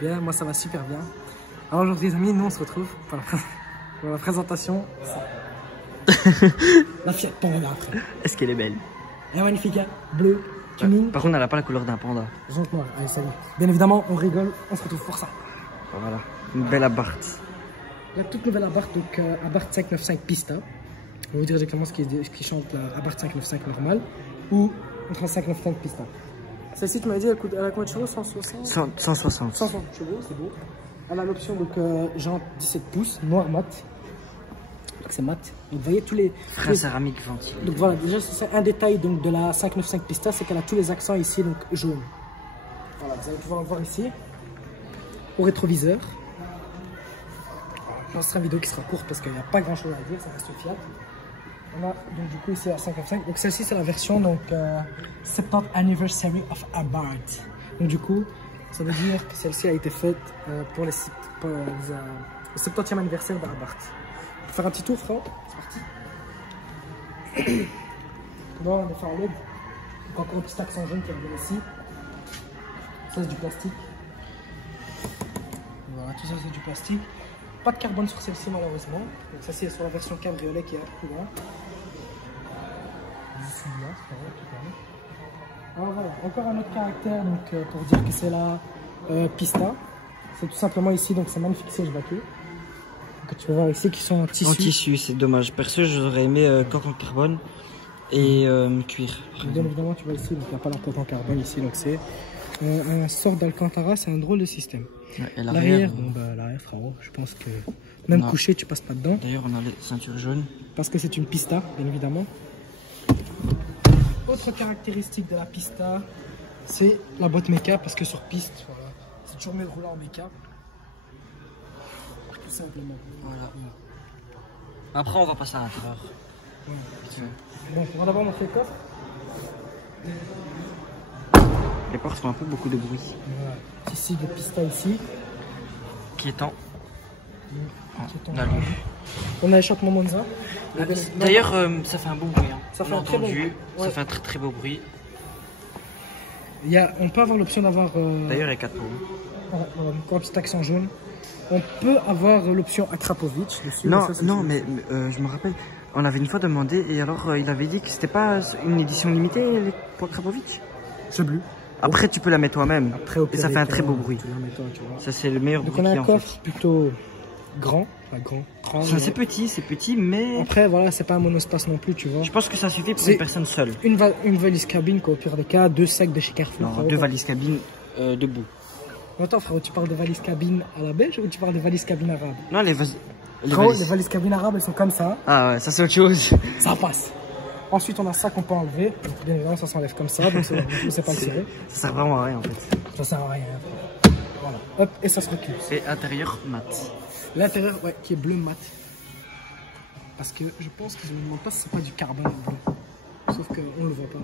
bien? Moi ça va super bien. Alors aujourd'hui les amis, nous on se retrouve pour la présentation. La Fiat Panda après. Est-ce qu'elle est belle? Elle est magnifique, hein? Bleu, tuning. Par contre, elle n'a pas la couleur d'un panda. Jaune noir, allez salut. Bien évidemment, on rigole, on se retrouve pour ça. Voilà, une belle Abarth. La toute nouvelle Abarth, donc Abarth 595 Pista. On va vous dire exactement ce qui chante la Abarth 595 normale ou entre 595 Pista. Celle-ci, tu m'as dit, elle a combien de chevaux? 160 160. 160 chevaux, c'est beau. Elle a l'option donc jante 17 pouces, noir mat. Donc c'est mat. Donc vous voyez tous les. Frein céramique ventilé. Donc voilà, déjà c'est un détail donc, de la 595 Pista, c'est qu'elle a tous les accents ici donc jaunes. Voilà, vous allez pouvoir le voir ici. Au rétroviseur. Ce sera une vidéo qui sera courte parce qu'il n'y a pas grand chose à dire, ça reste Fiat. On a donc du coup ici la 595. Donc celle-ci c'est la version donc 70th Anniversary of Abarth. Donc du coup ça veut dire que celle-ci a été faite pour le 70e anniversaire d'Abarth. On va faire un petit tour frère, c'est parti. Bon, on va faire en LED. Donc encore un petit accent jaune qui revient ici. Ça c'est du plastique. Voilà, tout ça c'est du plastique. Pas de carbone sur celle-ci malheureusement. Donc ça c'est sur la version cabriolet qui est un peu plus loin. Alors voilà, encore un autre caractère donc, pour dire que c'est la Pista. C'est tout simplement ici, donc c'est magnifique siège vacuum. Donc tu peux voir ici qui sont en tissu. En tissu, c'est dommage. Perso, j'aurais aimé coque en carbone et cuir. Bien évidemment, tu vois ici, donc il n'y a pas la coque en carbone ici, donc c'est un sort d'Alcantara, c'est un drôle de système. Ouais, l'arrière, bon bah l'arrière frérot, je pense que même couché tu passes pas dedans. D'ailleurs on a les ceintures jaunes. Parce que c'est une Pista, bien évidemment. Autre caractéristique de la Pista, c'est la boîte méca, parce que sur piste, voilà, c'est toujours mieux de rouler en méca. Tout simplement. Voilà. Après on va passer à l'intérieur. Ouais. Bon, on va d'abord montrer le coffre. Les portes font un peu beaucoup de bruit. Voilà. Ici, de Pista ici. Qui est en d'alu. On a l'échappement Monza. D'ailleurs, ça fait un beau bruit. Hein. Ça fait un très beau bruit. Ça fait un très beau bruit. On peut avoir l'option d'avoir. D'ailleurs, il y a 4 pots. Voilà, encore un petit accent jaune. On peut avoir l'option Akrapovic dessus. Non, mais je me rappelle, on avait une fois demandé et alors il avait dit que c'était pas une édition limitée pour Akrapovic. C'est bleu. Après, tu peux la mettre toi-même. Et ça fait un très beau bruit. Toi, ça, c'est le meilleur bruit. Donc, on a un coffre plutôt grand. Enfin, grand. C'est petit, mais. Après, voilà, c'est pas un monospace non plus, tu vois. Je pense que ça suffit pour une personne seule. Une valise cabine, quoi, au pire des cas, 2 sacs de chez Carrefour. Non, 2 valises cabine debout. Attends, frérot, tu parles de valises cabine à la belge ou tu parles de valises cabine arabe? Non, les valises cabine arabes, elles sont comme ça. Ah ouais, ça c'est autre chose. Ça passe. Ensuite, on a ça qu'on peut enlever. Donc, bien évidemment, ça s'enlève comme ça. Donc, c'est pas le tirer. Ça sert vraiment à rien en fait. Ça sert à rien. Voilà. Hop, et ça se recule. Et intérieur mat. L'intérieur, ouais, qui est bleu mat. Parce que je pense que je me demande pas si c'est pas du carbone bleu. Sauf qu'on le voit pas.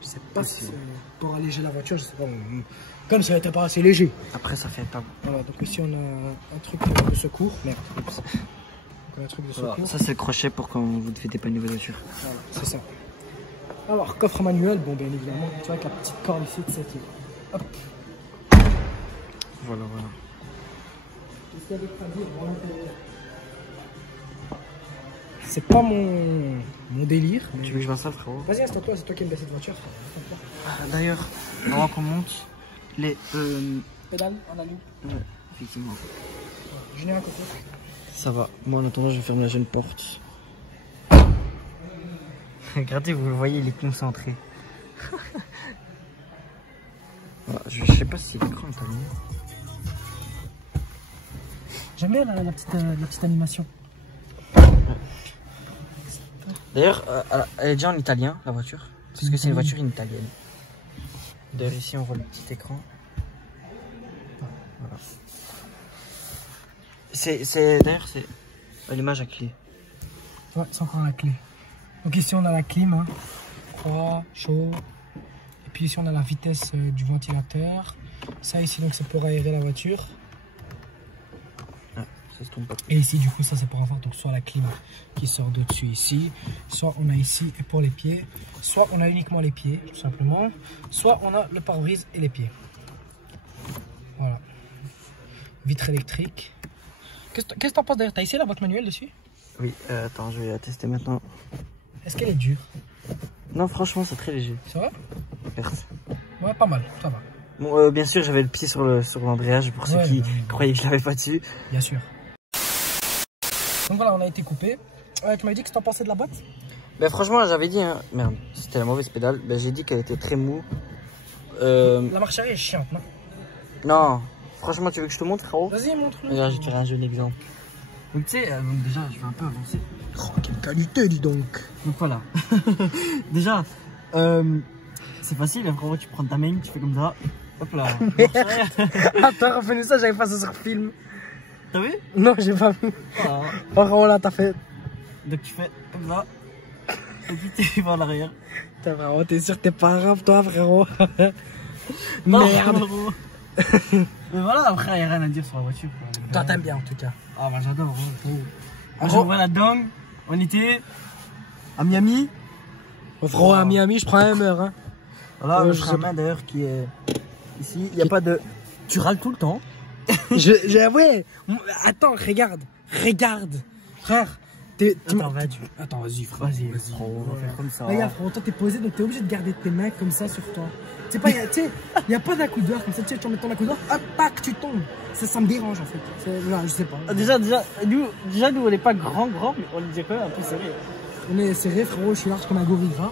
Je sais pas si c'est pour alléger la voiture, je sais pas. Comme ça n'était pas assez léger. Après, ça fait pas. Voilà, donc ici on a un truc de secours. Merde. Un truc de secours. Voilà, ça c'est le crochet pour quand vous devez dépanner vos voitures. Voilà, c'est ça. Alors, coffre manuel, bon, bien évidemment, tu vois, avec la petite corde ici de cette. Hop. Voilà. Qu'est-ce qu'il y a d'autre à dire pour l'intérieur? C'est pas mon délire. Tu veux que je vois ça, frérot? Vas-y, installe-toi, c'est toi qui aimes bien cette voiture. D'ailleurs, avant qu'on monte, les pédales en alu. Ouais, effectivement. Je n'ai un côté. Ça va. Moi, en attendant, je ferme la jeune porte. Regardez, vous le voyez, il est concentré. Voilà, je sais pas si l'écran est allumé. J'aime bien la petite animation. D'ailleurs, elle est déjà en italien, la voiture. Parce que c'est une voiture italienne. D'ailleurs, ici, on voit le petit écran. Voilà. D'ailleurs, c'est l'image à clé. Ouais, c'est encore la clé. Donc ici, on a la clim. Hein. Froid, chaud. Et puis ici, on a la vitesse du ventilateur. Ça, ici, donc c'est pour aérer la voiture. Et ici, du coup, ça c'est pour avoir donc soit la clim qui sort de dessus ici, soit on a ici et pour les pieds, soit on a uniquement les pieds, tout simplement, soit on a le pare-brise et les pieds. Voilà. Vitre électrique. Qu'est-ce que t'en penses d'ailleurs? T'as essayé la boîte manuelle dessus? Oui, attends, je vais la tester maintenant. Est-ce qu'elle est dure? Non, franchement, c'est très léger. Ça va? Merci. Ouais, pas mal, ça va. Bon, bien sûr, j'avais le pied sur l'embrayage pour ceux qui croyaient que je l'avais pas dessus. Bien sûr. Donc voilà, on a été coupé. Tu m'as dit que t'en pensais de la boîte? Ben franchement, j'avais dit, hein, merde, c'était la mauvaise pédale. Ben j'ai dit qu'elle était très mou. La marche arrière est chiante, non? Non, franchement, tu veux que je te montre, frérot? Vas-y, montre-le. Regarde, je vais te faire un jeune exemple. Donc tu sais, déjà, je vais un peu avancer. Oh, quelle qualité, dis donc. Donc voilà. Déjà, c'est facile, hein, frérot, tu prends ta main, tu fais comme ça. Hop là. Attends, refais-nous ça, j'avais pas ça sur film. T'as vu? Non, j'ai pas vu. Voilà. Oh, vraiment là, t'as fait. Donc tu fais comme ça. Et puis tu vas en arrière. Putain, frérot, t'es sûr que t'es pas arabe, toi, frérot? Non, Merde. frérot. Mais voilà, après, il n'y a rien à dire sur la voiture. Toi, t'aimes bien en tout cas. Ah, bah j'adore. Ah, je vois la-dedans, on était à Miami. Frérot, à Miami, je prends un meur. Hein. Voilà, je le sais chemin d'ailleurs qui est ici. Il n'y a pas de. Tu râles tout le temps. Ouais. Attends, regarde. Regarde. Frère. Attends, vas-y, frère. Vas-y, on va faire comme ça. Regarde, frérot, toi, t'es posé, donc t'es obligé de garder tes mains comme ça sur toi. Tu sais, il n'y a pas d'accoudeur comme ça. Tu sais, tu mets ton accoudeur, hop, tac, tu tombes. Ça me dérange en fait. Là, je sais pas. Déjà, nous, on n'est pas grand, mais on est quand même un peu serré. On est serré, frérot, je suis large comme un gorille, hein.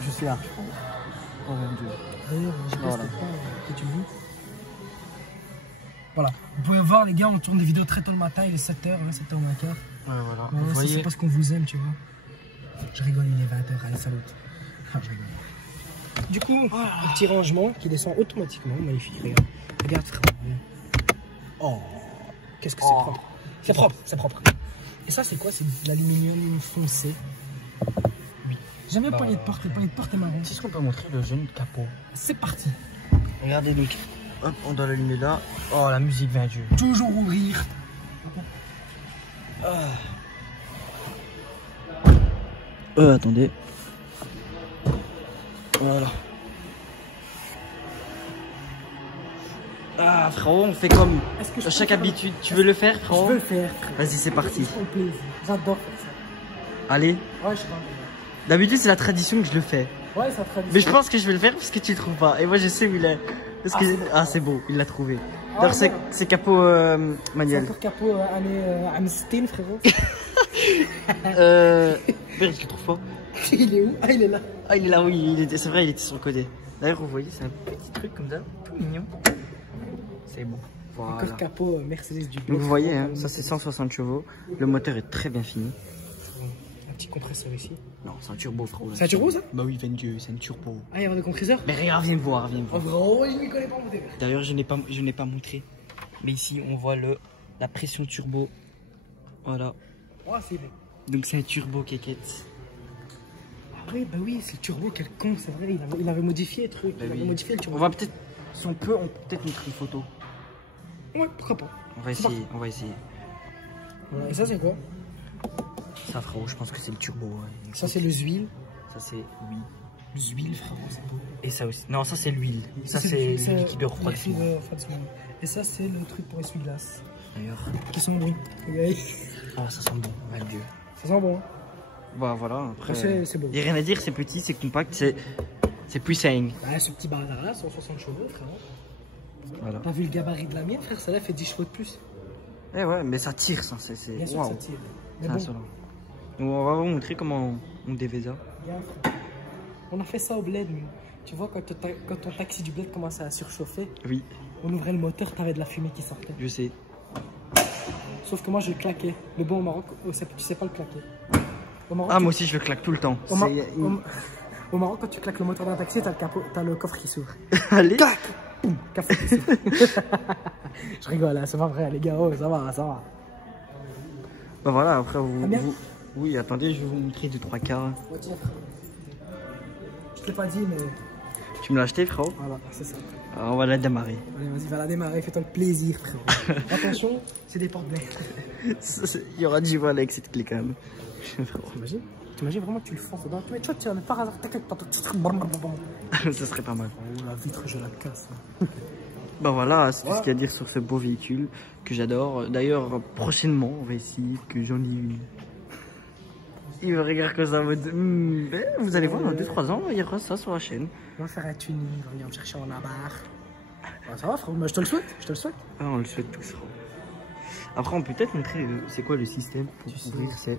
Je suis large, frérot. Oh mon dieu. D'ailleurs, je sais pas que tu dis. Voilà. Vous pouvez voir, les gars, on tourne des vidéos très tôt le matin, il est 7h, 7h moins quart. Ouais, voilà. Vous voyez, c'est parce qu'on vous aime, tu vois. Je rigole, il est 20h, allez, salut. Je rigole. Du coup, un petit rangement qui descend automatiquement, magnifique, regarde. Regarde, frère. Oh, qu'est-ce que c'est propre. C'est propre, c'est propre. Et ça, c'est quoi? C'est de l'aluminium foncé. Oui. J'aime bien le poignet de porte, le poignet de porte est marron. Est-ce qu'on peut montrer le jeune capot? C'est parti. Regardez donc. Hop, on doit l'allumer là. Oh, la musique vient Dieu. Toujours ouvrir. Attendez. Voilà. Ah, frérot, on fait comme à chaque habitude. Tu veux le faire, frérot? Je veux le faire. Vas-y, c'est parti. J'adore faire ça. Allez. Ouais, je sais pas. D'habitude, c'est la tradition que je le fais. Ouais, c'est la tradition. Mais je pense que je vais le faire parce que tu le trouves pas. Et moi, je sais où il est. Parce que... Ah, c'est beau, il l'a trouvé. D'ailleurs, c'est capot manuel. C'est encore capot année 60, frérot. Merde, je le trouve pas. Il est où? Ah, il est là. Ah, il est là, oui, c'est vrai, il était sur le côté. D'ailleurs, vous voyez, c'est un petit truc comme ça, tout mignon. C'est bon. Voilà. Encore capot Mercedes du Donc, vous voyez, hein, ça c'est 160 chevaux. Le moteur est très bien fini. Un petit compresseur ici. Non, c'est un turbo, frérot. C'est un turbo, ça? Bah oui, 22, c'est un turbo. Ah, il y a des compresseurs? Mais regarde, viens me voir, Oh, gros, il ne connaît pas mon délire. D'ailleurs, je n'ai pas montré. Mais ici, on voit la pression turbo. Voilà. Oh, c'est bien. Donc, c'est un turbo kékette. Ah oui, bah oui, c'est le turbo, quel con, c'est vrai, il avait modifié le truc, Bah il avait oui. modifié le turbo. On va peut-être, si on peut mettre une photo. Ouais, pourquoi pas. On va essayer, on va essayer. Voilà. Et ça, c'est quoi? Ça, frérot, je pense que c'est le turbo. Ouais. Ça, c'est le huile. Ça, c'est oui. L'huile, frérot, c'est beau. Et ça aussi. Non, ça, c'est l'huile. Ça, c'est le liquide de refroidissement. Et ça, c'est le truc pour essuie-glace. D'ailleurs. Qui sont bons. Regardez. Ah, ça sent bon, mon Dieu. Ça sent bon. Bah voilà, après. C'est beau. Il n'y a rien à dire, c'est petit, c'est compact, c'est puissant. Bah, ce petit bazar là, 160 chevaux, frérot. Voilà. T'as vu le gabarit de la mienne, frère? Celle-là fait 10 chevaux de plus. Eh ouais, mais ça tire, ça. C'est Bien sûr que ça tire. Mais bon. Donc, on va vous montrer comment on dévait ça. Bien, frère. On a fait ça au bled, nous. Tu vois, quand ton taxi du bled commençait à surchauffer, oui. On ouvrait le moteur, t'avais de la fumée qui sortait. Je sais. Sauf que moi, je le claquais. Le bon au Maroc, tu sais pas le claquer. Au Maroc, moi aussi, je le claque tout le temps. Au Maroc, quand tu claques le moteur d'un taxi, t'as le coffre qui s'ouvre. Allez. Clac. Café qui s'ouvre. Je rigole, hein, c'est pas vrai, les gars. Oh, ça va, ça va. Bah voilà, après, vous... Oui, attendez, je vais vous montrer 2-3 cas. Je t'ai pas dit, mais... Tu me l'as acheté, frérot? Voilà, c'est ça. Alors, on va la démarrer. Allez, vas-y, va la démarrer, fais-toi le plaisir, frérot. Attention, c'est des portes blés. Il y aura du vol avec cette clé quand même. T'imagines vraiment que tu le fonces dedans? Mais toi, tu vas par hasard, t'inquiète pas. Ça serait pas mal. Oh, la vitre, je la casse. Bah voilà, c'est tout ce qu'il y a à dire sur ce beau véhicule que j'adore. D'ailleurs, prochainement, on va essayer que j'en ai une. Il me regarde comme ça en mode vous allez voir, dans 2-3 ans, il y aura ça sur la chaîne. On va faire un tuning, on va venir me chercher en abar. Bah, ça va, frère, moi, je te le souhaite, je te le souhaite. Ah, on le souhaite tous. Après, on peut peut-être montrer c'est quoi le système pour ouvrir. C'est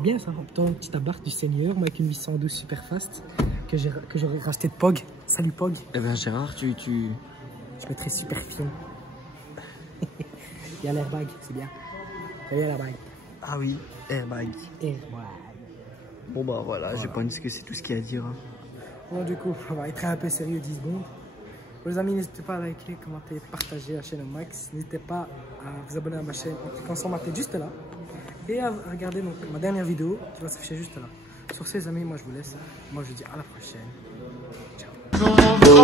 bien ça, en petit petit abarque du Seigneur, moi avec une 812 super fast que j'aurais racheté de Pog. Salut Pog. Eh ben Gérard, tu... Je mettrais super fine. Il y a l'airbag, c'est bien. Il y a l'airbag. Ah oui, airbag. Airbag. Bon bah voilà, je pense que c'est tout ce qu'il y a à dire. Bon du coup, on va être un peu sérieux 10 secondes. Les amis, n'hésitez pas à liker, commenter, partager la chaîne au max. N'hésitez pas à vous abonner à ma chaîne en cliquant sur ma tête juste là. Et à regarder donc ma dernière vidéo qui va s'afficher juste là. Sur ces amis, moi je vous laisse. Moi je vous dis à la prochaine. Ciao.